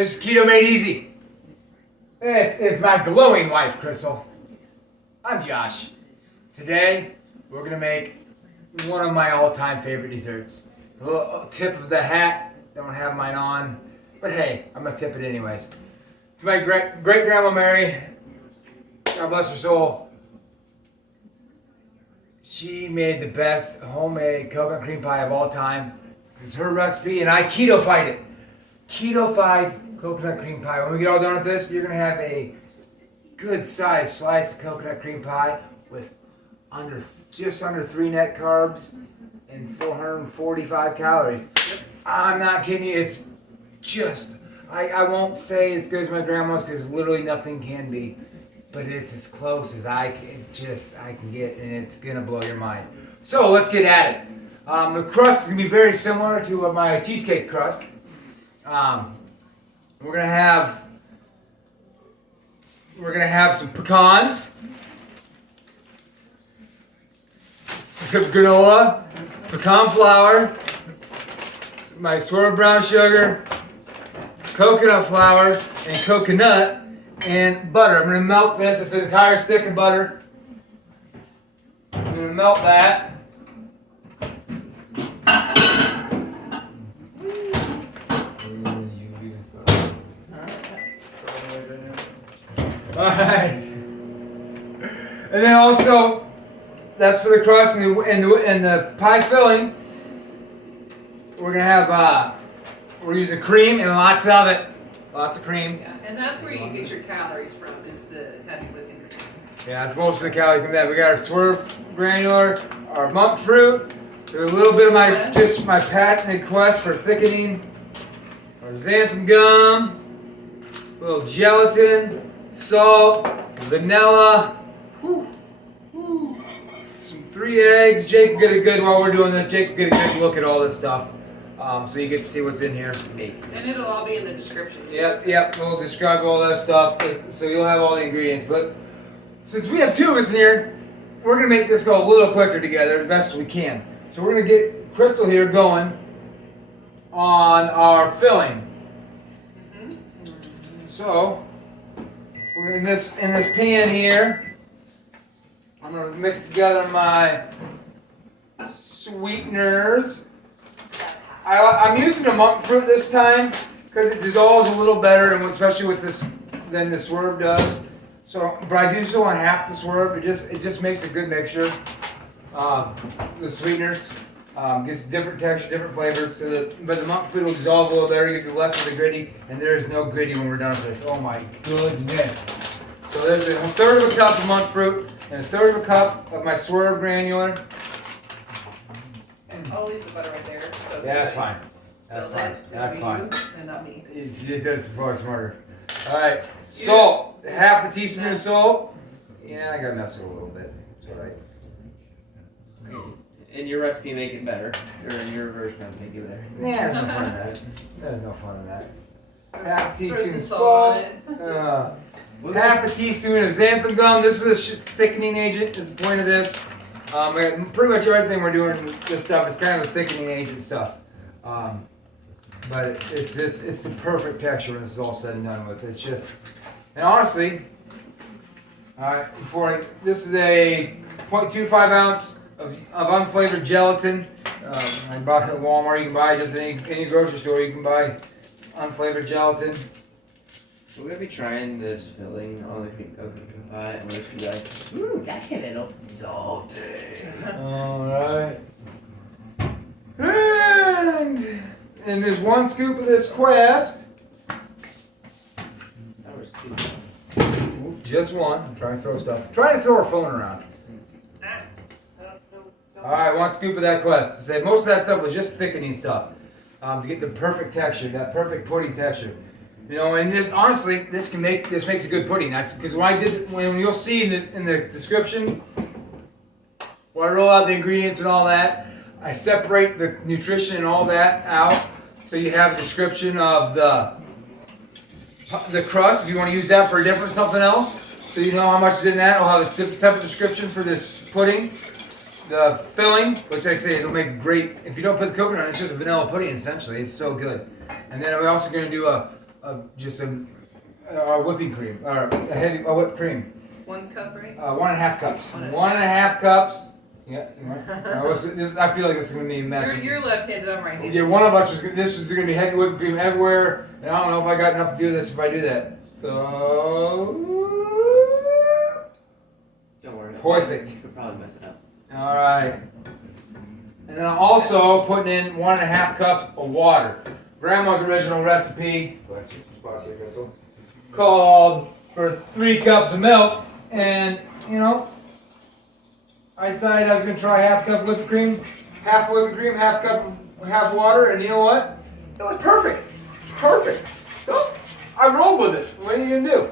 This is Keto Made Easy. This is my glowing wife, Crystal. I'm Josh. Today, we're going to make one of my all-time favorite desserts. A little tip of the hat. Don't have mine on. But hey, I'm going to tip it anyways. To my great-grandma Mary, God bless her soul, she made the best homemade coconut cream pie of all time. It's her recipe, and I keto-fied it. Keto-fied coconut cream pie. When we get all done with this, you're going to have a good-sized slice of coconut cream pie with just under 3 net carbs and 445 calories. I'm not kidding you. It's just, I won't say as good as my grandma's because literally nothing can be. But it's as close as I can get, and it's going to blow your mind. So let's get at it. The crust is going to be very similar to my cheesecake crust. We're gonna have some pecans, some granola, pecan flour, my Swerve brown sugar, coconut flour, and coconut, and butter. I'm gonna melt this. It's an entire stick of butter. I'm gonna melt that. Alright. And then also, that's for the crust and the pie filling. We're gonna have we're using cream and lots of it. Lots of cream. Yeah, and that's where you get your calories from, is the heavy whipping cream. Yeah, that's most of the calories from that. We got our Swerve granular, our monk fruit, a little bit of my patented Quest for thickening, our xanthan gum, a little gelatin, salt, vanilla, some 3 eggs. Jake will get a good, while we're doing this, Jake will get a good look at all this stuff. So you get to see what's in here. And it'll all be in the description. Yep, we'll describe all that stuff, so you'll have all the ingredients. But since we have 2 of us in here, we're going to make this go a little quicker together as best as we can. So we're going to get Crystal here going on our filling. So we're in this pan here. I'm going to mix together my sweeteners. I'm using the monk fruit this time because it dissolves a little better, and especially with this than the Swerve does. So, but I do so on half the Swerve. It just makes a good mixture. The sweeteners gets different texture, different flavors. But the monk fruit will dissolve a little better. You get less of the gritty, and there is no gritty when we're done with this. Oh my goodness! So there's a third of a cup of monk fruit and a third of a cup of my Swerve granular. I'll leave the butter right there. So Yeah, that's fine. That's fine. And not me. That's probably smarter. Alright, salt. Half a teaspoon of salt. Yeah, I gotta mess it a little bit. It's alright. In your recipe, make it better. Or in your version, make it better. Yeah, there's no fun in that. There's no fun in that. Half a Throw teaspoon some of salt salt. on it. Half a teaspoon of xanthan gum. This is a thickening agent, is the point of this. Pretty much everything we're doing with this stuff is kind of a thickening agent stuff. But it's the perfect texture when this is all said and done with. It's just, and honestly, this is a 0.25 ounce of unflavored gelatin. I bought it at Walmart. You can buy it just any grocery store. You can buy unflavored gelatin. We're gonna be trying this filling on the cream coconut pie, and we're just gonna be like, ooh, that's a little salty. Alright. And there's 1 scoop of this Quest. That was cute. Just 1. I'm trying to throw stuff. Trying to throw our phone around. Alright, 1 scoop of that Quest. So most of that stuff was just thickening stuff. To get the perfect texture, that perfect pudding texture. You know, and this, honestly, this makes a good pudding. That's because when you'll see in the description, where I roll out the ingredients and all that, I separate the nutrition and all that out, so you have a description of the crust. If you want to use that for a different something else, so you know how much is in that. I'll have a separate description for this pudding. The filling, which I say it'll make great. If you don't put the coconut in, it's just a vanilla pudding essentially. It's so good. And then we're also going to do a of just a whipping cream, or a whipped cream. 1 cup, right? 1.5 cups. 1.5. 1.5 cups. Yeah. I feel like this is gonna be a mess. You're left-handed, I'm right-handed. Yeah, one of us was. This is gonna be heavy whipped cream everywhere, and I don't know if I got enough to do this if I do that. So. Don't worry. Perfect. You could probably mess it up. All right. And then I'm also putting in 1.5 cups of water. Grandma's original recipe called for 3 cups of milk, and I decided I was gonna try half cup whipped cream, half cup, half water, and you know what? It was perfect. Perfect. So I rolled with it. What are you gonna do?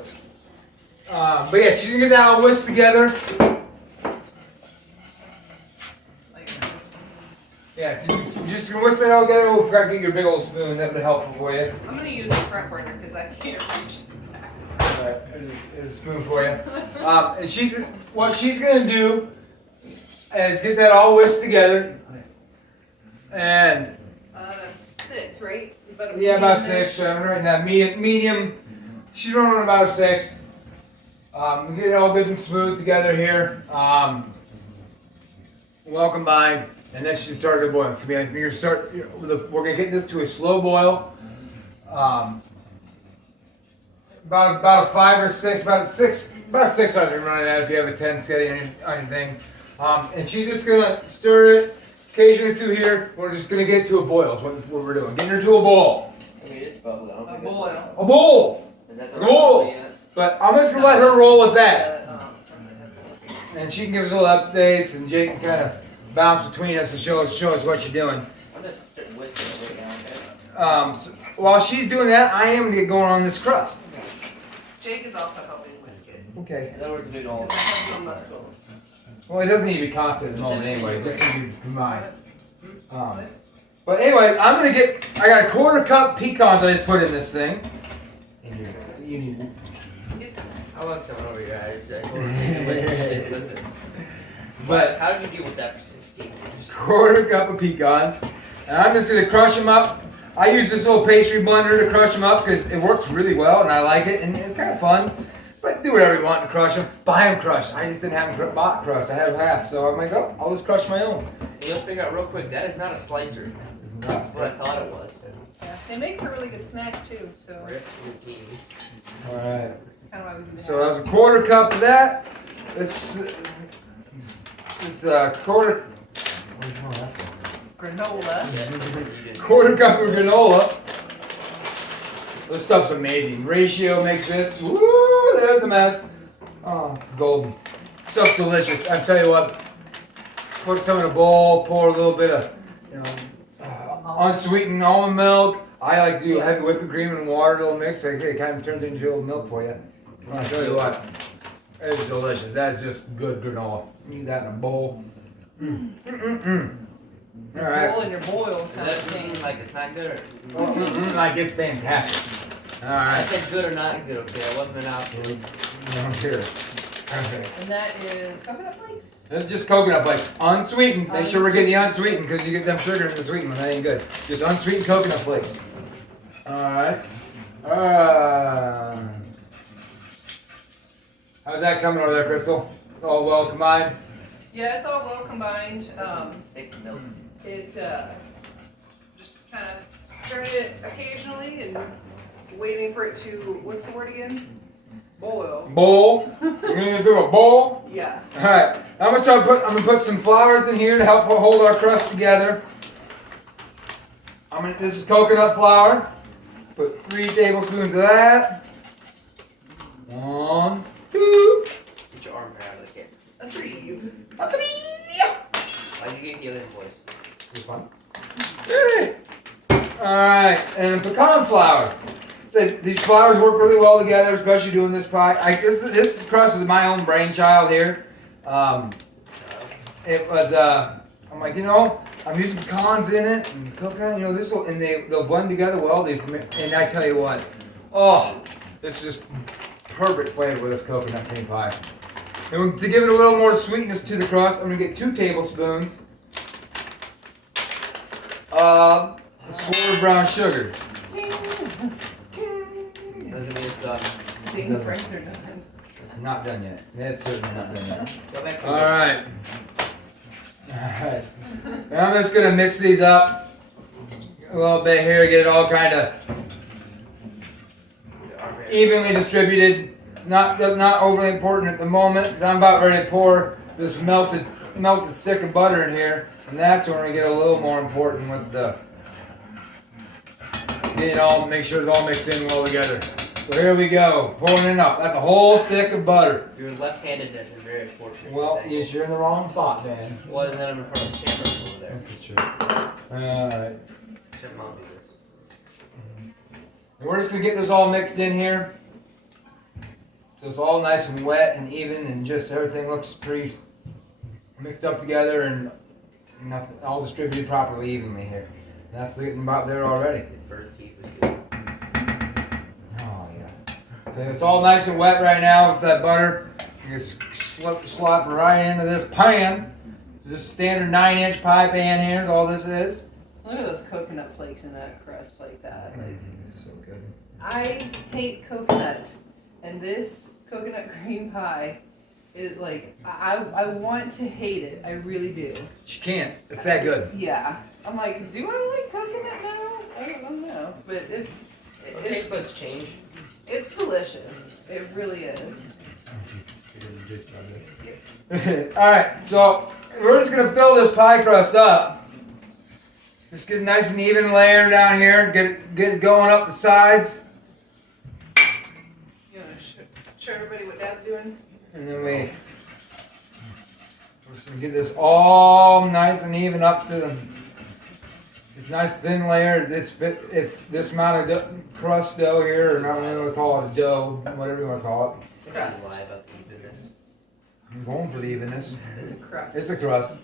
But yeah, she's gonna get that all whisked together. Like this. Yeah, just gonna whisk it all together. Oh, forgot to get your big old spoon. That'd be helpful for you. I'm gonna use the front burner because I can't reach the back. Alright, here's a spoon for you. And what she's gonna do is get that all whisked together. And 6, right? yeah, about 6, 7, right now. Medium. She's running about 6. Get it all good and smooth together here. Well combined, and then she started to boil. So we're gonna get this to a slow boil. About a 5 or 6, about 6 I can run it at if you have a 10 steady on your thing. And she's just gonna stir it occasionally through here. We're just gonna get it to a boil. Is what we're doing. Getting her to a boil. I mean, it's bubble. I don't A think it's boil. A bowl. Is that A the bowl. right yet? But I'm just gonna let her roll with that, Uh, and she can give us little updates, and Jake can kind of bounce between us and show us what you're doing. I'm just whisking it right now, okay? So while she's doing that, I am gonna get going on this crust. Jake is also helping whisk it. Okay. In other words, do it all. Because I have no muscles. Well, it doesn't need to be constant at the moment anyway. It just needs to be combined. But anyways, I got a 1/4 cup pecans I just put in this thing. You need. I was coming over here. Listen. But How did you deal with that for 16 years? 1/4 cup of pecans, and I'm just gonna crush them up. I use this little pastry blender to crush them up because it works really well and I like it and it's kind of fun. But do whatever you want to crush them. Buy them crushed. I just didn't have them bought crushed. I have half, so I'm like, oh, I'll just crush my own. And let's figure out real quick. That is not a slicer. It's not. That's what I thought it was. Yeah, they make for a really good snack too, so Rip zucchini. All right. that's kind of why we do that. So that was a 1/4 cup of that. This quarter. What do you call that for? Granola. Yeah, you didn't. 1/4 cup of granola. This stuff's amazing. Ratio makes this. Woo! There's a mess. Oh, it's golden. Stuff's delicious. I tell you what. Put some in a bowl. Pour a little bit of, unsweetened almond milk. I like to do heavy whipping cream and water, a little mix. It kind of turns into a little milk for you. I tell you what. It's delicious. That's just good granola. You need that in a bowl. All right. Boil in your boil Does sounds that the same. seem like it's not good or? Like it's fantastic. All I right. said good or not good, okay? I wasn't an option. Here. And that is coconut flakes. This is just coconut flakes, unsweetened. Make sure we're getting the unsweetened because you get them sugar in the sweetened one. That ain't good. Just unsweetened coconut flakes. All right. How's that coming over there, Crystal? All well combined. Yeah, it's all well combined. Thick milk. It just kind of stirring it occasionally and waiting for it to, what's the word again? Boil. Bowl. You're gonna do a bowl. Yeah. All right. I'm gonna put some flours in here to help hold our crust together. This is coconut flour. Put 3 tablespoons of that. 1, 2, Get your arm out of the cake. A 3. 3. Why'd you get the other voice? It's fun. Alright, and pecan flour. So these flours work really well together, especially doing this pie. This crust is my own brainchild here. It was, I'm like, I'm using pecans in it, and coconut, and they'll blend together well. And I tell you what, this is just perfect flavor with this coconut cream pie. And to give it a little more sweetness to the crust, I'm gonna get 2 tablespoons of Swerve brown sugar. done. Dang, fries are done. It's not done yet. It's certainly not done yet. Go back to Alright. Alright. Now I'm just gonna mix these up a little bit here, get it all kind of evenly distributed. Not overly important at the moment, because I'm about ready to pour this melted stick of butter in here, and that's when we get a little more important with the getting all, make sure it's all mixed in well together. So here we go, pouring it up. That's a whole stick of butter. Your left-handedness is very unfortunate. Well, yes, you're in the wrong spot, man. Well, and then I'm in front of the camera over there. This is true. Alright. Should mom do this? And we're just gonna get this all mixed in here. So it's all nice and wet and even, and just everything looks pretty mixed up together and nothing, all distributed properly evenly here. And that's getting about there already. The bird's teeth was good. Oh yeah. Okay, it's all nice and wet right now with that butter. You just slop right into this pan. This standard 9-inch pie pan here is all this is. Look at those coconut flakes in that crust like that. Like, It's so good. I hate coconut, and this coconut cream pie is like I want to hate it. I really do. You can't. It's that good. Yeah. I'm like, do I like coconut now? I don't know, but it's Taste buds change. it's delicious. It really is. Alright, so we're just gonna fill this pie crust up. Just get a nice and even layer down here. Get it going up the sides. You wanna show everybody what Dad's doing? And then we're just gonna get this all nice and even up to this nice thin layer. If this amount of crust dough here, or not really call it a dough, whatever you want to call it. Crust. Lie about the evenness. I'm going for the evenness. It's a crust. It's a crust.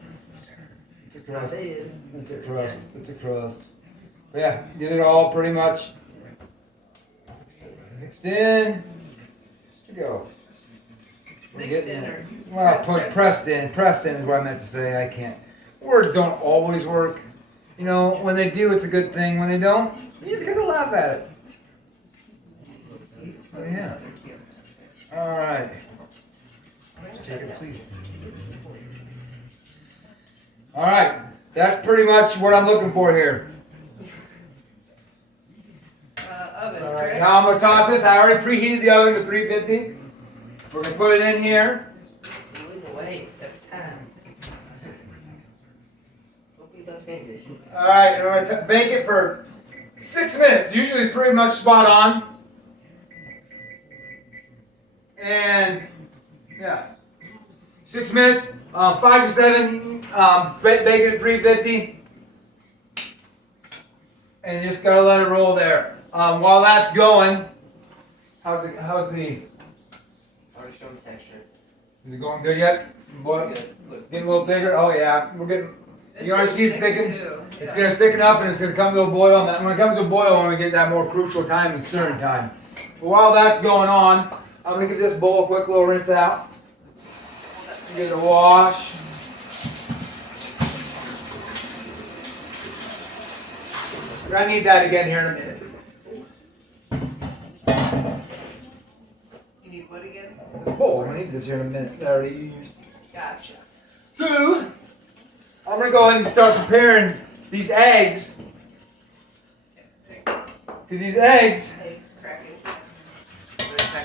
It's a crust. I did. It's a crust. It's a crust. Yeah, get it all pretty much mixed in. Just to go. We're Mixed getting in there. or Well, pressed in. Pressed in is what I meant to say. I can't. Words don't always work. You know, when they do, it's a good thing. When they don't, you just gotta laugh at it. Oh, yeah. All right. Take it, please. All right. That's pretty much what I'm looking for here. Oven, All right. correct? Now I'm gonna toss this. I already preheated the oven to 350. We're gonna put it in here. Wait, every time. Hope you love English. All right. We're gonna bake it for 6 minutes. Usually pretty much spot on. And yeah, 6 minutes, 5 to 7, bake it at 350, and just gotta let it roll there. While that's going, how's the Already showing texture. is it going good yet? Boy, Good. Look. getting a little thicker. Oh yeah, we're getting. It's You already see it thick, thicken? too. It's Yeah. gonna thicken up and it's gonna come to a boil. And when it comes to a boil, when we get that more crucial time and stirring time. But while that's going on, I'm gonna give this bowl a quick little rinse out. Give it a wash. I need that again here in a minute. You need what again? This bowl, I need this here in a minute. I already used. Gotcha. So, I'm gonna go ahead and start preparing these eggs. Cause these eggs, Eggs cracking.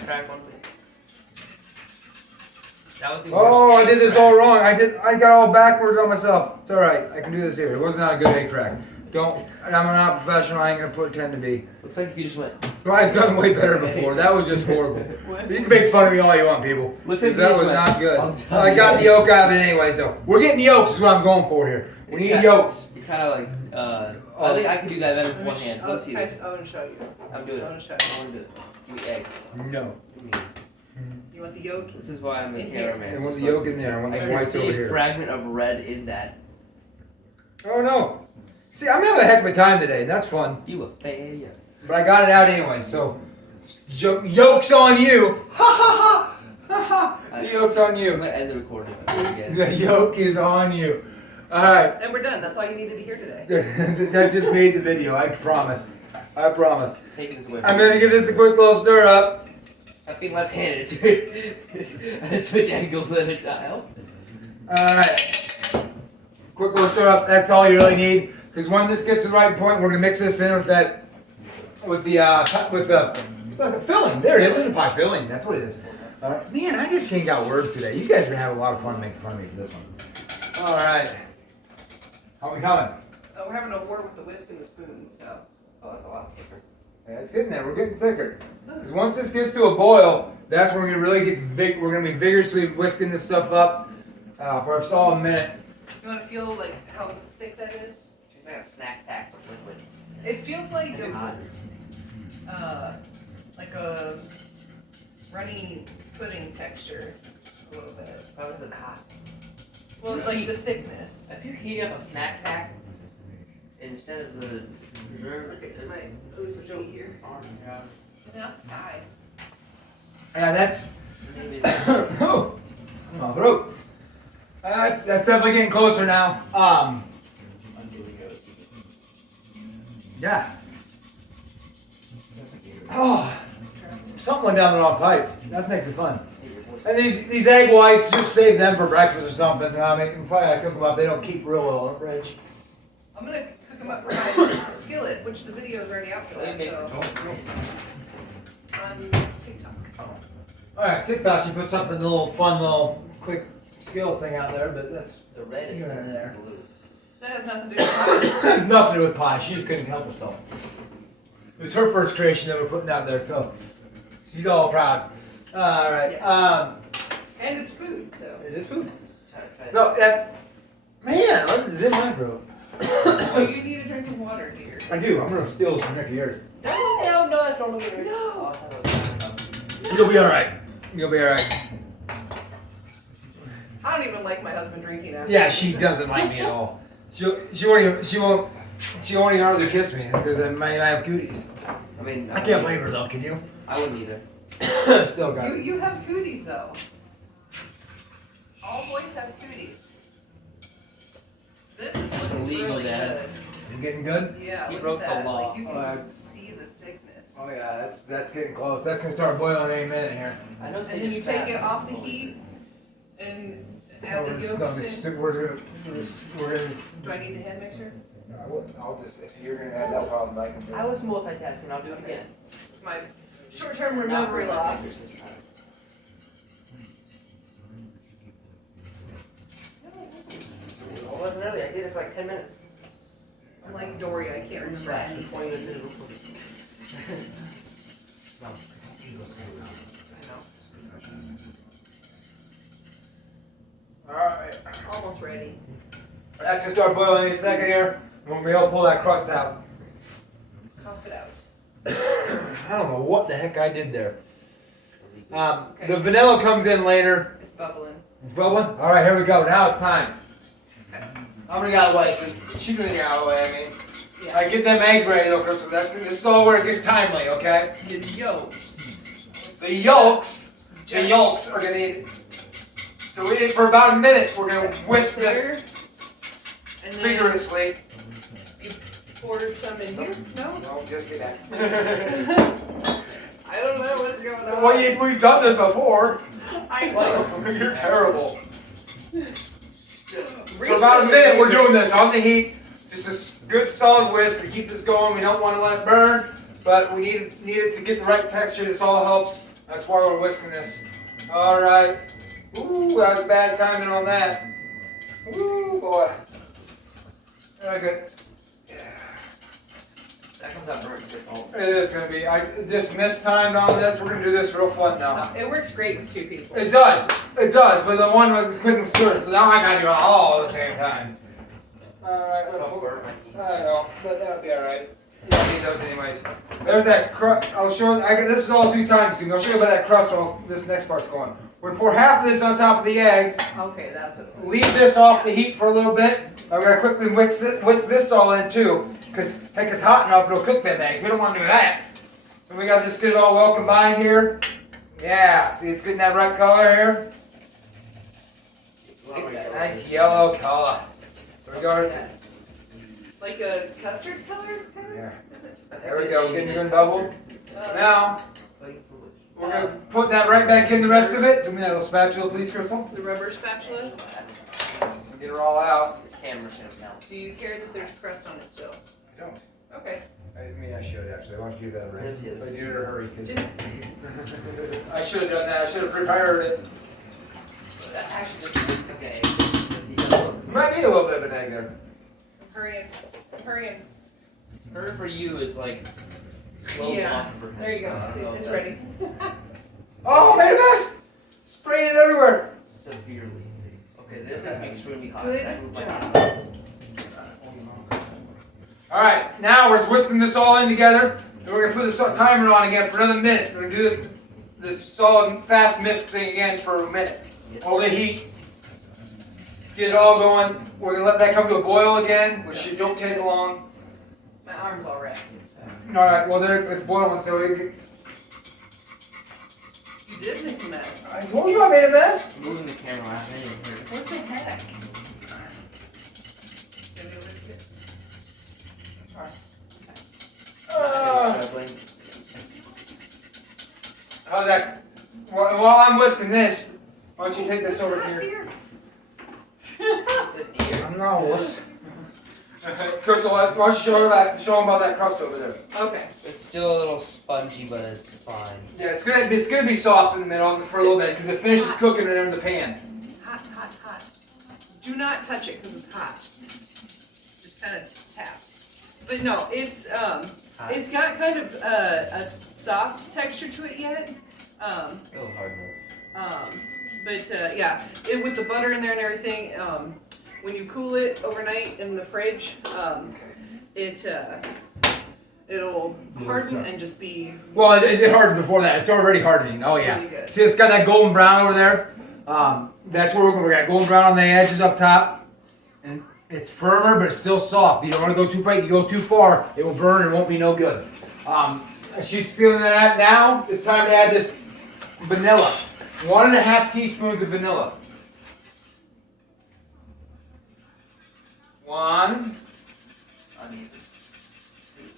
Crack one, please. That was the oh, I worst did egg this crack. all wrong. I got all backwards on myself. It's alright, I can do this here. It was not a good egg crack. I'm not a professional, I ain't gonna pretend to be. Looks like you just went. But I've done way better before. That was just horrible. You can make fun of me all you want, people. Looks like That you was just not good. I'll tell I you. got the yolk out of it anyway, so we're getting yolks is what I'm going for here. We need Yeah. yolks. You kind of like. I think I can do that better with one hand. Let me see I this. want to show you. I'm doing I it. want to show I want to do it. Give me egg. No. Give me. you. You want the yolk? This is why I'm a In here. cameraman. I want the So yolk in there. I want I the can whites see over a here. fragment of red in that. Oh no. See, I'm having a heck of a time today. That's fun. You a failure. But I got it out anyway, so yolk's on you. Ha ha ha. Ha ha. The yolk's on I'm you. gonna end the recording again. The yolk is on you. Alright. And we're done. That's all you needed to hear today. That just made the video, I promise. I promise. Take this with I'm gonna give this a quick little stir up. I being left-handed, dude. I switch angles on a dial. Alright. Quick little stir up, that's all you really need. Because when this gets to the right point, we're gonna mix this in with that, with the filling. There it is, with the pie filling. That's what it is. Alright. Man, I just can't got words today. You guys are gonna have a lot of fun making fun of me for this one. Alright. How we coming? We're having a war with the whisk and the spoon, so. Oh, that's a lot thicker. Yeah, it's getting there. We're getting thicker. Because once this gets to a boil, that's when we're gonna really get we're gonna be vigorously whisking this stuff up for us all a minute. You want to feel like how thick that is? It's like a snack pack with liquid. It feels like a runny pudding texture, a little bit. Probably because it's hot. Well, it's like the thickness. If you heat up a snack pack, instead of the Okay, my OCD here. Oh my god. Get outside. Yeah, that's. Oh, my throat. That's definitely getting closer now. Yeah. Oh, something went down the wrong pipe. That makes it fun. And these egg whites, just save them for breakfast or something. I mean, you can probably cook them up. They don't keep real well in the fridge. I'm gonna cook them up for my skillet, which the video is already out for that, so. On TikTok. Alright, TikTok, you put something, a little fun, little quick skill thing out there, but that's. The red is You're in there. blue. That has nothing to do with pie. It has nothing to do with pie. She just couldn't help herself. It was her first creation that we're putting out there, so she's all proud. Alright, Yes. And it's food, so. it is food. Try No, that. Man, what is in my throat? So you need a drink of water here. I do. I'm gonna steal some drink of yours. No, that's normally good. No. Oh, I thought it was You'll be alright. You'll be alright. I don't even like my husband drinking after. Yeah, she doesn't like me at all. She won't even hardly kiss me because I might have cooties. I mean, I can't blame her though, can you? I wouldn't either. Still got it. You have cooties though. All boys have cooties. This is It's looking illegal, really Dad. good. You getting good? Yeah, He look broke at the that. law. Like, you can Oh, just see the thickness. Oh yeah, that's getting close. That's gonna start boiling any minute here. I know. And then you take it off the heat and add the yolks in. We're gonna. Do I need the hand mixer? I'll just, if you're gonna have that problem, I can do I it. was multitasking. I'll do it again. It's my short-term memory Not bring my loss. fingers this time. It wasn't early. I did it for like 10 minutes. I'm like Dory, I can't remember. Fast for 20 minutes. I know. Alright. Almost ready. That's gonna start boiling in a second here. We'll be able to pull that crust out. Cough it out. I don't know what the heck I did there. Okay. The vanilla comes in later. It's bubbling. Bubbling? Alright, here we go. Now it's time. I'm gonna get out of the way, so she can get out of the way, I mean. Yeah. Alright, get them eggs ready though, Crystal. This is all where it gets timely, okay? The yolks. The yolks are gonna need. So we need for about a minute. We're gonna whisk this And then vigorously. you poured some in here? No? No, just get that. I don't know what's going on. Well, we've done this before. I know. You're terrible. For about a minute, we're doing this on the heat. Just a good solid whisk to keep this going. We don't want to let it burn, but we need it to get the right texture. This all helps. That's why we're whisking this. All right. Ooh, that was bad timing on that. Ooh, boy. Very good. That comes out burnt. It's your fault. It is gonna be. I just mistimed on this. We're gonna do this real fun now. It works great with two people. It does. It does. But the one couldn't stir, so now I gotta do it all at the same time. Alright, I know, but that'll be alright. You don't need those anyways. There's that crust. I'll show you. This is all 2 times soon. I'll show you about that crust while this next part's going. We're gonna pour half of this on top of the eggs. Okay, that's what. Leave this off the heat for a little bit. I'm gonna quickly whisk this all in too, because if it's hot enough, it'll cook that egg. We don't want to do that. And we gotta just get it all well combined here. Yeah, see, it's getting that right color here. Get that nice yellow color. There we go. Yes. Like a custard color? Kind of? Yeah. Is it? There we go. Getting good bubbled. Now, Waiting for which? we're going to put that right back in the rest of it. Give me that little spatula, please, Crystal. The rubber spatula. Get her all out. This camera's gonna melt. Do you care that there's crust on it still? I don't. Okay. I should actually. Why don't you give that a ring? Yes, yes. But do it in a hurry. Cause Didn't- I should have done that. I should have prepared it. That actually just looks like an egg. Might be a little bit of an egg there. I'm hurrying. I'm hurrying. Her for you is like slow Yeah. walk for him. There you so I go. don't See, know if it's that's ready. Oh, made a mess! Spraying it everywhere. Severely. Okay, this is extremely hot. Good Can I move my job. camera? All right, now we're whisking this all in together. And we're gonna put the timer on again for another minute. We're gonna do this solid fast mist thing again for a minute. Yes. Hold the heat. Get it all going. We're gonna let that come to a boil again, which don't take long. My arm's all red. All right, well there it's boiling, so You did make a mess. I told you I made a mess. Moving the camera, I haven't even heard. What the heck? Give me a biscuit. Struggling. How's that? While I'm whisking this, why don't you take this over here? The deer. I'm not a wuss. Crystal, why don't you show them about that crust over there? Okay. It's still a little spongy, but it's fine. Yeah, it's gonna be soft in the middle for a little bit because it finishes cooking it in the pan. Hot, hot, hot. Do not touch it because it's hot. Just kind of tap. But no, it's got kind of a soft texture to it yet. A little hard though. But yeah, with the butter in there and everything, when you cool it overnight in the fridge, it'll harden and just be Well, it hardened before that. It's already hardening. Oh yeah. really good. See, it's got that golden brown over there. That's where we're got golden brown on the edges up top, and it's firmer but it's still soft. You don't want to go too bright. You go too far, it will burn and it won't be no good. She's feeling that out now. It's time to add this vanilla. 1.5 teaspoons of vanilla. 1,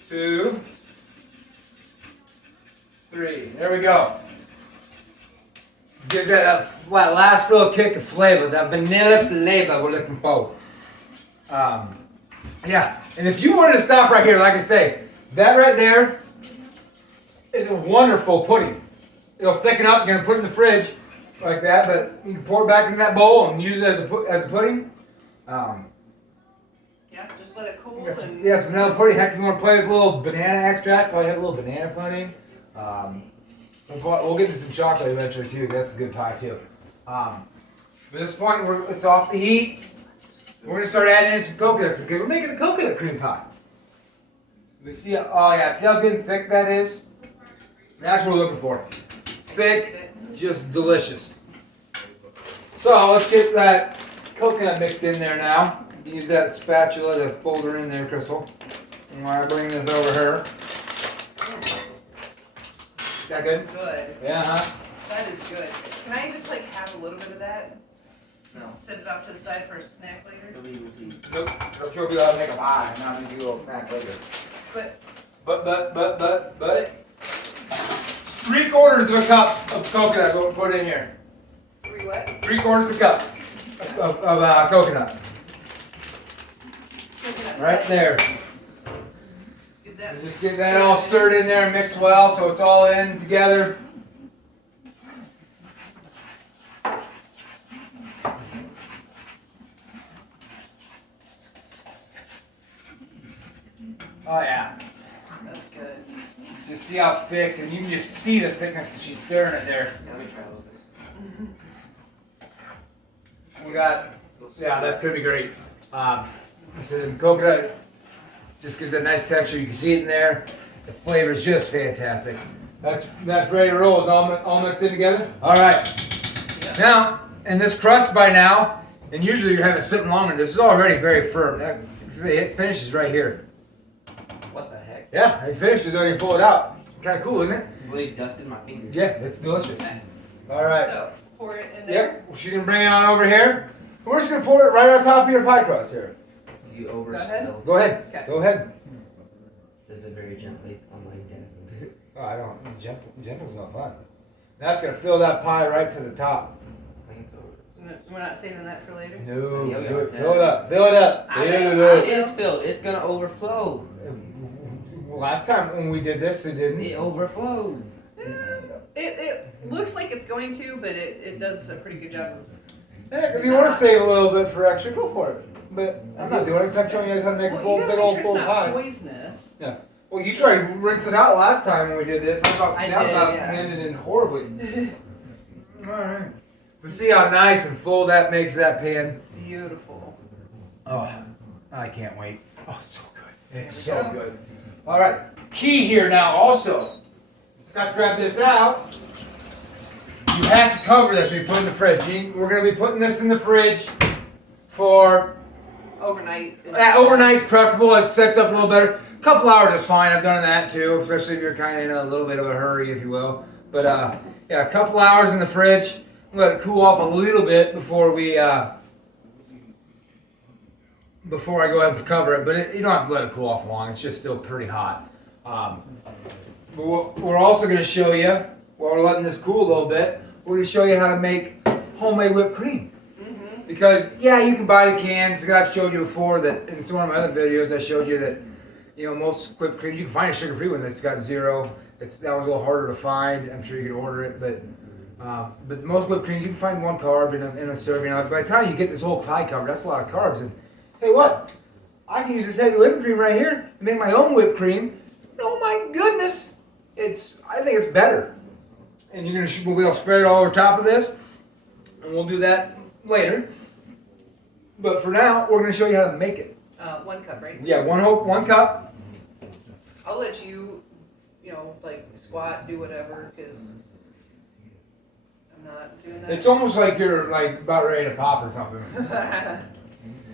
2, 3. There we go. Gives that last little kick of flavor, that vanilla flavor we're looking for. Yeah, and if you wanted to stop right here, like I say, that right there is a wonderful pudding. It'll thicken up. You're gonna put it in the fridge like that, but you can pour it back into that bowl and use it as a pudding. Yeah, just let it cool It's, and yeah, it's vanilla pudding. Heck, you want to play with a little banana extract? Probably have a little banana pudding. We'll get into some chocolate eventually too. That's a good pie too. At this point, it's off the heat. We're gonna start adding in some coconut cream. We're making a coconut cream pie. You see? Oh yeah, see how good and thick that is? That's what we're looking for. Thick, just delicious. So let's get that coconut mixed in there now. Use that spatula to fold her in there, Crystal. And I bring this over her. Is that good? good. Yeah, huh? That is good. Can I just like have a little bit of that? No. Set it off to the side for a snack later. Nope. I'm sure we'll be able to make a pie, not make you a little snack later. But But. 3/4 of a cup of coconut we'll put in here. 3 what? 3/4 of a cup of coconut. Coconut. Right there. Get that. Just get that all stirred in there and mixed well so it's all in together. Oh yeah. That's good. Just see how thick, and you can just see the thickness as she's stirring it there. Yeah, let me try a little bit. We got, yeah, that's gonna be great. So the coconut just gives that nice texture. You can see it in there. The flavor is just fantastic. That's ready to roll. It's all mixed in together. All right. Yeah. Now, and this crust by now, and usually you have it sitting longer. This is already very firm. It finishes right here. What the heck? Yeah, it finishes when you pull it out. Kind of cool, isn't it? Really dusted my fingers. Yeah, it's delicious. All right. So pour it in there. Yep. She can bring it on over here. We're just gonna pour it right on top of your pie crust here. if you ahead. overspill. Go ahead. Okay. Go ahead. Does it very gently, unlike that. Oh, I don't. Gentle's no fun. That's gonna fill that pie right to the top. I think it's over. No, we're not saving that for later. No, Yeah, we do are. it. Fill it up. Fill it up. I Fill know. it It up. is filled. It's gonna overflow. Last time when we did this, it didn't. It overflowed. It looks like it's going to, but it does a pretty good job of. Heck, if you want to save a little bit for extra, go for it. But I'm not doing it because I'm showing you guys how to make a full, you big gotta old make full sure it's not pie. poisonous. Yeah. Well, you tried to rinse it out last time when we did this. I did, yeah. Ended in horribly. All right. But see how nice and full that makes that pan. Beautiful. Oh, I can't wait. Oh, so good. It's There we so go. good. All right. Key here now also. Got to grab this out. You have to cover this when you put it in the fridge. We're going to be putting this in the fridge for Overnight. overnight's preferable. It sets up a little better. A couple hours is fine. I've done that too, especially if you're kind of in a little bit of a hurry, if you will. But yeah, a couple hours in the fridge. Let it cool off a little bit before we before I go ahead and cover it. But you don't have to let it cool off long. It's just still pretty hot. But what we're also going to show you while we're letting this cool a little bit. We're going to show you how to make homemade whipped cream. Because, yeah, you can buy the cans. I've showed you before that in some of my other videos, I showed you that, you know, most whipped cream, you can find a sugar-free one that's got zero. That was a little harder to find. I'm sure you could order it, but most whipped creams, you can find one carb in a serving. Now, by the time you get this whole pie covered, that's a lot of carbs. And hey, what? I can use this heavy whipping cream right here and make my own whipped cream. Oh my goodness! I think it's better. And we'll be able to spread it all over top of this, and we'll do that later. But for now, we're going to show you how to make it. 1 cup, right? Yeah, one cup. I'll let you, like squat, do whatever, because I'm not doing that. It's almost like you're like about ready to pop or something.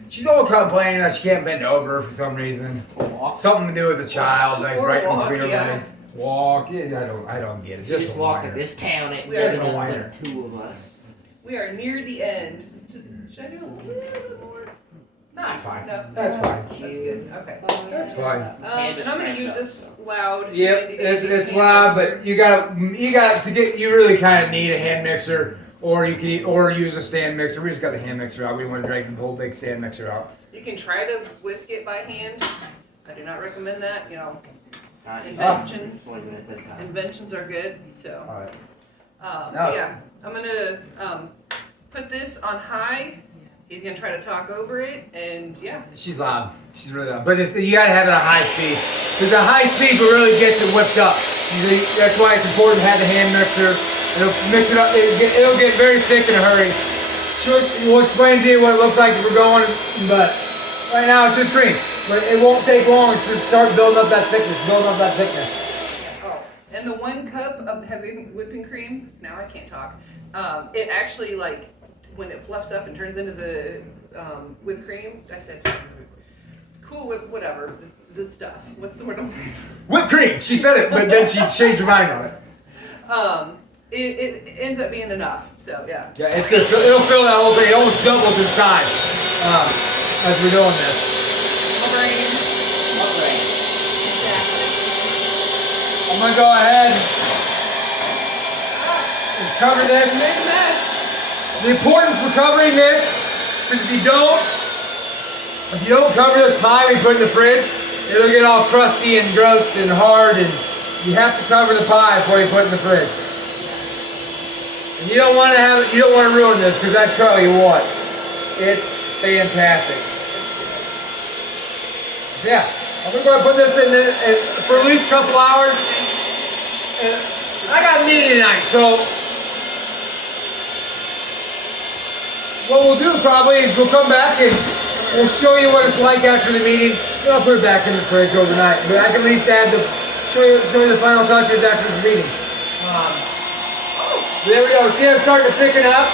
She's always complaining that she can't bend over for some reason. Something to do with the child, like Or right in walk, between her yeah. legs. Walk, yeah, I don't get it. He just a walks whiner. in this town. It We are doesn't the open whiner. 2 of us. We are near the end. Should I do a little bit more? That's fine. No. That's fine. That's good. Okay. That's fine. And I'm gonna use this loud. Yep, it's loud, but you got to get. You really kind of need a hand mixer, or you can use a stand mixer. We just got the hand mixer out. We want to drag the whole big stand mixer out. You can try to whisk it by hand. I do not recommend that. Inventions. 20 minutes at a time. Inventions are good. So. All right. But yeah, I'm gonna put this on high. He's gonna try to talk over it, and yeah. She's loud. She's really loud. But you gotta have it on high speed. Because the high speed will really get it whipped up. That's why it's important to have the hand mixer. It'll mix it up. It'll get very thick in a hurry. We'll explain to you what it looks like if we're going, but right now it's just cream. But it won't take long to start building up that thickness, Oh, and the 1 cup of heavy whipping cream, now I can't talk, it actually, like, when it fluffs up and turns into the whipped cream, I said, cool whip, whatever, the stuff. What's the word I'm looking for? Whipped cream. She said it, but then she changed her mind on it. It ends up being enough, so yeah. Yeah, it'll fill that whole thing. It almost doubles in size as we're doing this. My brain. Exactly. I'm gonna go ahead and cover this. Big mess. The importance for covering this is if you don't cover this pie when you put it in the fridge, it'll get all crusty and gross and hard, and you have to cover the pie before you put it in the fridge. And you don't want to ruin this, because I tell you what, it's fantastic. Yeah, I'm gonna go ahead and put this in for at least a couple hours. And I got a meeting tonight, so what we'll do probably is we'll come back and we'll show you what it's like after the meeting. Then I'll put it back in the fridge overnight. But I can at least show you the final touches after the meeting. There we go. See how it's starting to thicken up?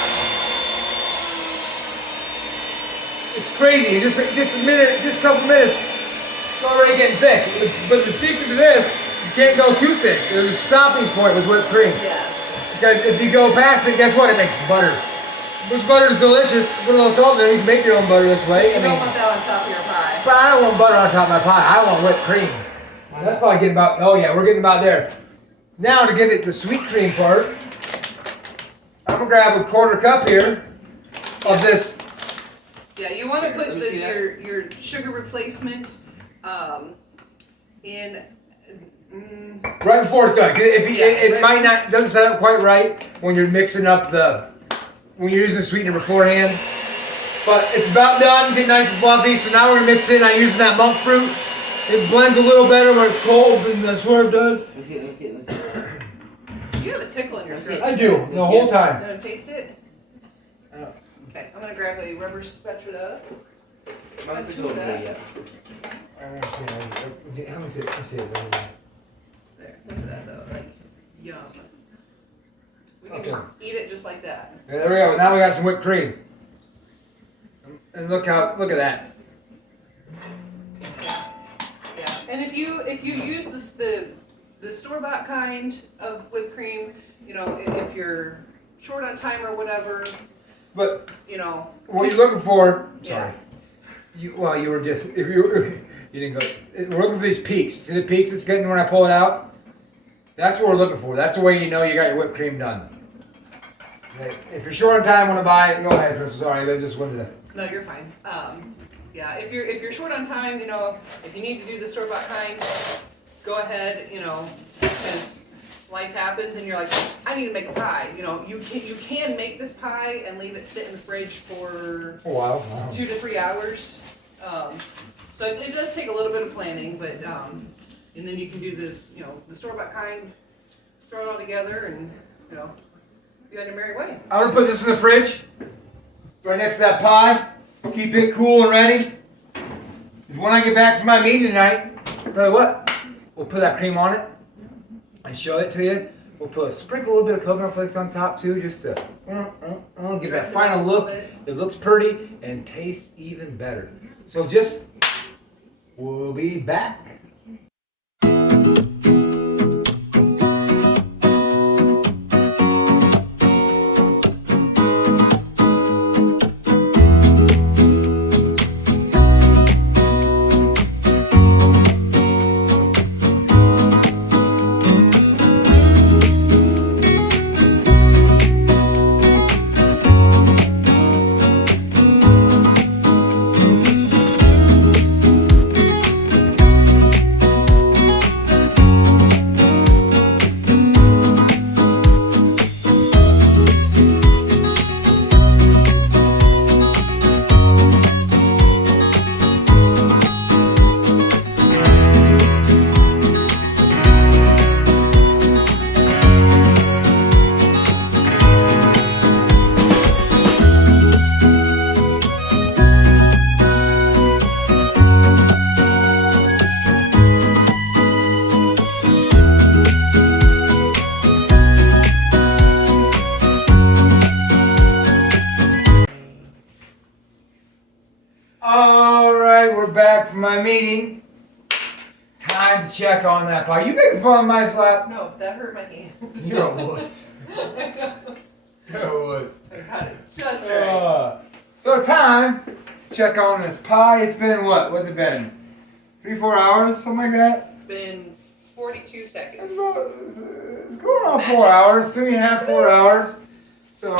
It's crazy. Just a minute, just a couple minutes, it's already getting thick. But the secret to this, you can't go too thick. There's a stopping point with whipped cream. Yes. Because if you go past it, guess what? It makes butter. Which butter is delicious. Put a little salt in there. You can make your own butter this way. You don't want that on top of your pie. But I don't want butter on top of my pie. I want whipped cream. That's probably getting about, oh yeah, we're getting about there. Now to get it the sweet cream part, I'm gonna grab a quarter cup here of this. Yeah, you wanna put Let me see your sugar replacement, in, Right before it's done. 'Cause it right might not, doesn't set up quite right when you're mixing up when you're using the sweetener beforehand. But it's about done, get nice and fluffy. So now we're gonna mix it in. I'm using that monk fruit. It blends a little better when it's cold than the Swerve does. Let me see. you have a tickle in your throat. I do, the whole You time. wanna taste it? Okay, I'm gonna grab a rubber spatula. Might be a little bit, yeah. Let me see it. There, look at that though, like, yum. We can Okay. just eat it just like that. Yeah, there we go. Now we got some whipped cream. And look at that. Yeah, and if you use the store-bought kind of whipped cream, you know, if you're short on time or whatever, But you know. what you're looking for, Yeah. you were just, if you didn't go, we're looking for these peaks. See the peaks it's getting when I pull it out? That's what we're looking for. That's the way you know you got your whipped cream done. Okay, if you're short on time, want to buy it, go ahead, Chris. Sorry, I just wanted to. No, you're fine. Yeah, if you're short on time, you know, if you need to do the store-bought kind, go ahead, you know, because life happens and you're like, I need to make a pie. You know, you can make this pie and leave it sit in the fridge for Oh, wow. 2 to 3 hours. So it does take a little bit of planning, but and then you can do the store-bought kind, throw it all together, and you know, be on your merry way. I'm gonna put this in the fridge, right next to that pie. Keep it cool and ready. 'Cause when I get back from my meeting tonight, tell you what, we'll put that cream on it and show it to you. We'll sprinkle a little bit of coconut flakes on top too, just to give that final look. It looks pretty and tastes even better. So we'll be back. Alright, we're back from my meeting. Time to check on that pie. You making fun of my slap? No, that hurt my hand. You're a wuss. You're a wuss. I got it just right. So time to check on this pie. It's been what? What's it been? 3-4 hours? Something like that? It's been 42 seconds. It's going on 4 hours. 3.5, 4 hours. So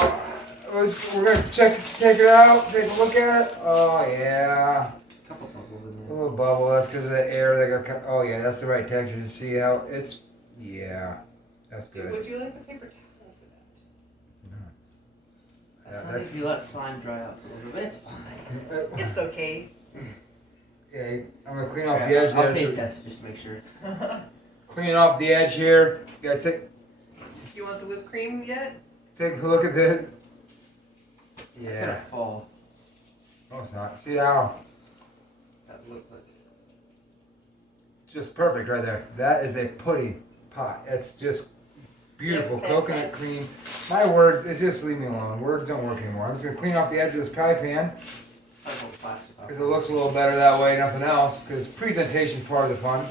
we're going to take it out, take a look at it. Oh yeah. Couple bubbles in A there. little bubble, that's because of the air that got cut. Oh yeah, that's the right texture to see how it's, yeah, that's Dude, good. would you like a paper towel for that? Sometimes if you let slime dry out a little bit, but it's fine. It's okay. Yeah, I'm gonna clean off the edge I'll there. taste So test just to make sure. clean off the edge here. You guys You want the whipped cream yet? take a look at this. It's gonna Yeah. fall. Oh, it's not. See how That looked like it's just perfect right there. That is a pudding pie. It's just beautiful Yes, coconut perfect. cream. My words, it just leave me alone. Words don't work anymore. I'm just gonna clean off the edge of this pie pan. plastic. Because it looks a little better that way, nothing else. Because presentation is part of the fun.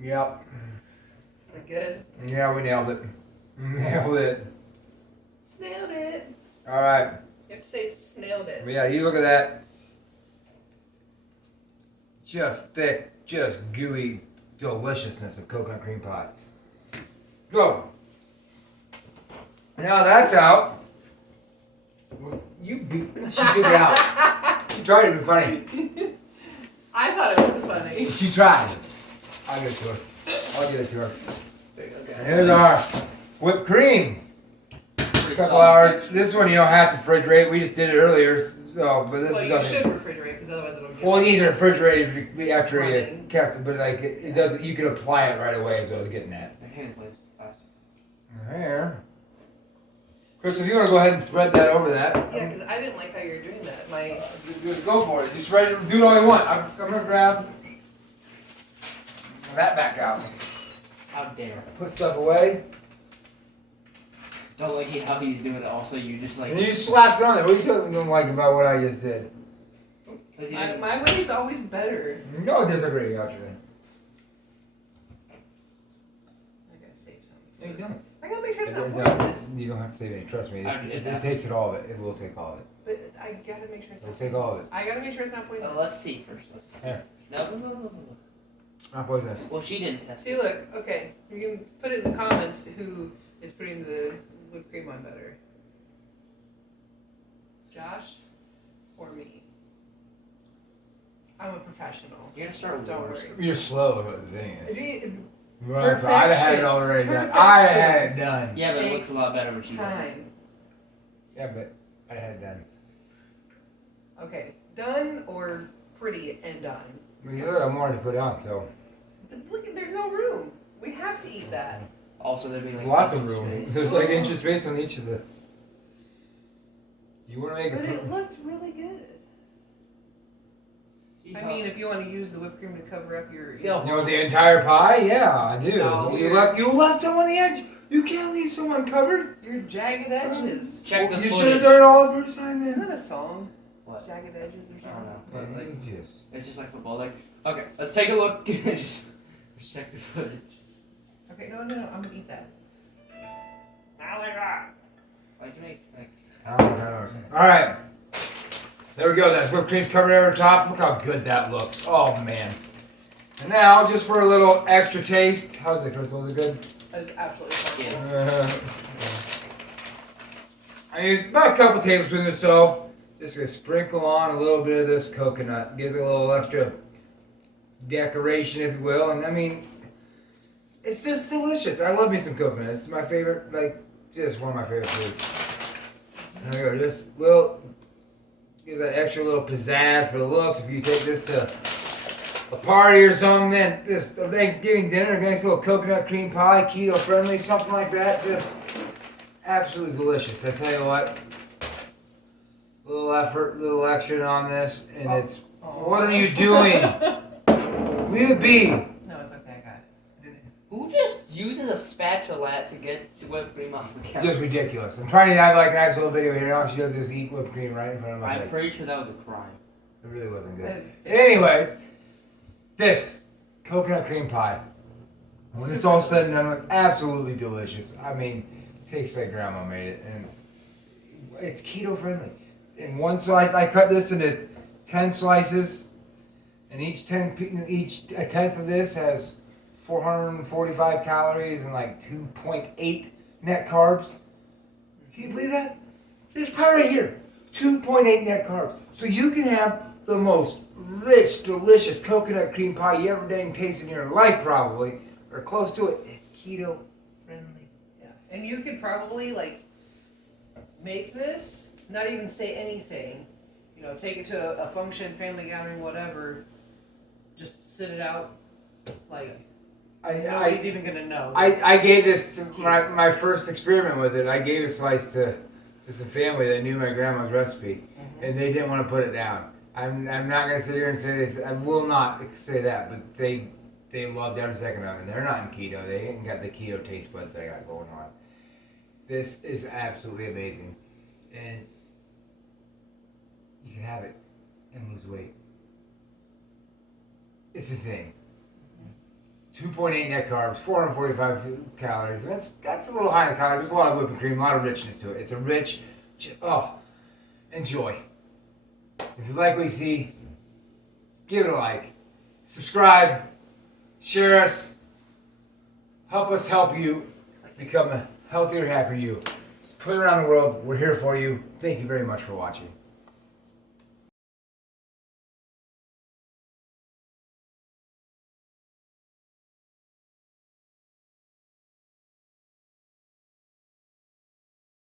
Yep. Is that good? Yeah, we nailed it. Nailed it. Snailed it. All right. You have to say snailed it. Yeah, you look at that. Just thick, just gooey deliciousness of coconut cream pie. Go. Now that's out. She took it out. She tried to be funny. I thought it was funny. She tried. I'll give it to her. I'll give it to her. There you go, And here's our whipped cream. Pretty A couple solid. hours. This one you don't have to refrigerate. We just did it earlier. So, but this Well, is you nothing. should refrigerate because otherwise it'll get. Well, it needs to refrigerate after you Running. kept it, but like it doesn't. You can apply it right away. Is what I was getting at. They're hand placed. Fast. There. Chris, if you want to go ahead and spread that over that. Yeah, because I didn't like how you're doing that. My Just go for it. Just spread it. Do it all you want. I'm gonna grab that back out. How dare. Put stuff away. Don't like how he's doing it. Also, you just like. And you just slapped it on there. What are you don't like about what I just did? Cause he my, didn't- my way is always better. No, disagree, actually. I gotta save some. No, you don't. I gotta make sure it's not No, poisonous. you don't have to save any. Trust me. It It takes it all of it. It will take all of it. But I gotta make sure it's It'll not take all of it. I gotta make sure it's not poisonous. Let's see first. Let's see. Here. No. Not poisonous. Well, she didn't test See, it. look, okay. You can put it in the comments who is putting the whipped cream on better. Josh or me? I'm a professional. You're gonna start with Don't worse. worry. You're slow is what the thing is. Perfection. I'd have had it already done. I had it done. Yeah, but it Takes looks a lot better when she does it. Time. Yeah, but I had it done. Okay, done or pretty and done. Well, you heard I wanted to put it on, so But look, there's no room. We have to eat that. Also, there'd be like there's lots of inch room. space. There's like inch of space on each of the. You want to make But it? it looked really good. See I how- mean, if you want to use the whipped cream to cover up your. See how- You know the entire pie? Yeah, I do. No, you you're- left some on the edge. You can't leave some uncovered. Your jagged edges. Check the You footage. should have done it all the first time Isn't then. that a song? What? Jagged edges or I don't something? know. But like, Yes. it's just like football. Like, okay, let's take a look. just check the footage. Okay, no, I'm gonna eat that. Why'd you make like? All right. There we go. That's whipped cream's covered over top. Look how good that looks. Oh man. And now, just for a little extra taste, how's it, Crystal? Is it good? It's absolutely fine. Yeah. I use about a couple tablespoons or so. Just gonna sprinkle on a little bit of this coconut. Gives it a little extra decoration, if you will. And I mean, it's just delicious. I love me some coconut. It's my favorite, like, just one of my favorite foods. There you go. Just little, gives that extra little pizzazz for the looks. If you take this to a party or something, man, this a Thanksgiving dinner, a nice little coconut cream pie, keto friendly, something like that, just absolutely delicious. I tell you what, little effort, little extra on this, and it's. What are you doing? Leave it be. No, it's okay. I got it. Who just uses a spatula to get whipped cream off the counter? Just ridiculous. I'm trying to have like a nice little video here. Now she does just eat whipped cream right in front of my I'm face. pretty sure that was a crime. It really wasn't good. It- Anyways, this coconut cream pie. When it's all said and done, it's absolutely delicious. I mean, tastes like grandma made it, and it's keto friendly. In one slice, I cut this into 10 slices, and each a tenth of this has 445 calories and like 2.8 net carbs. Can you believe that? This pie right here, 2.8 net carbs. So you can have the most rich, delicious coconut cream pie you ever done taste in your life, probably, or close to it. It's keto friendly. Yeah, and you could probably like make this, not even say anything. You know, take it to a function, family gathering, whatever. Just sit it out. Like nobody's even gonna know. I gave this to my first experiment with it. I gave a slice to some family that knew my grandma's recipe, and they didn't want to put it down. I'm not gonna sit here and say this. I will not say that, but they loved every second of it. And they're not in keto. They ain't got the keto taste buds I got going on. This is absolutely amazing, and you can have it and lose weight. It's insane. 2.8 net carbs, 445 calories. And that's a little high in calories. There's a lot of whipping cream, a lot of richness to it. It's a rich, enjoy. If you like what you see, give it a like, subscribe, share us, help us help you become a healthier, happier you. Just put it around the world. We're here for you. Thank you very much for watching.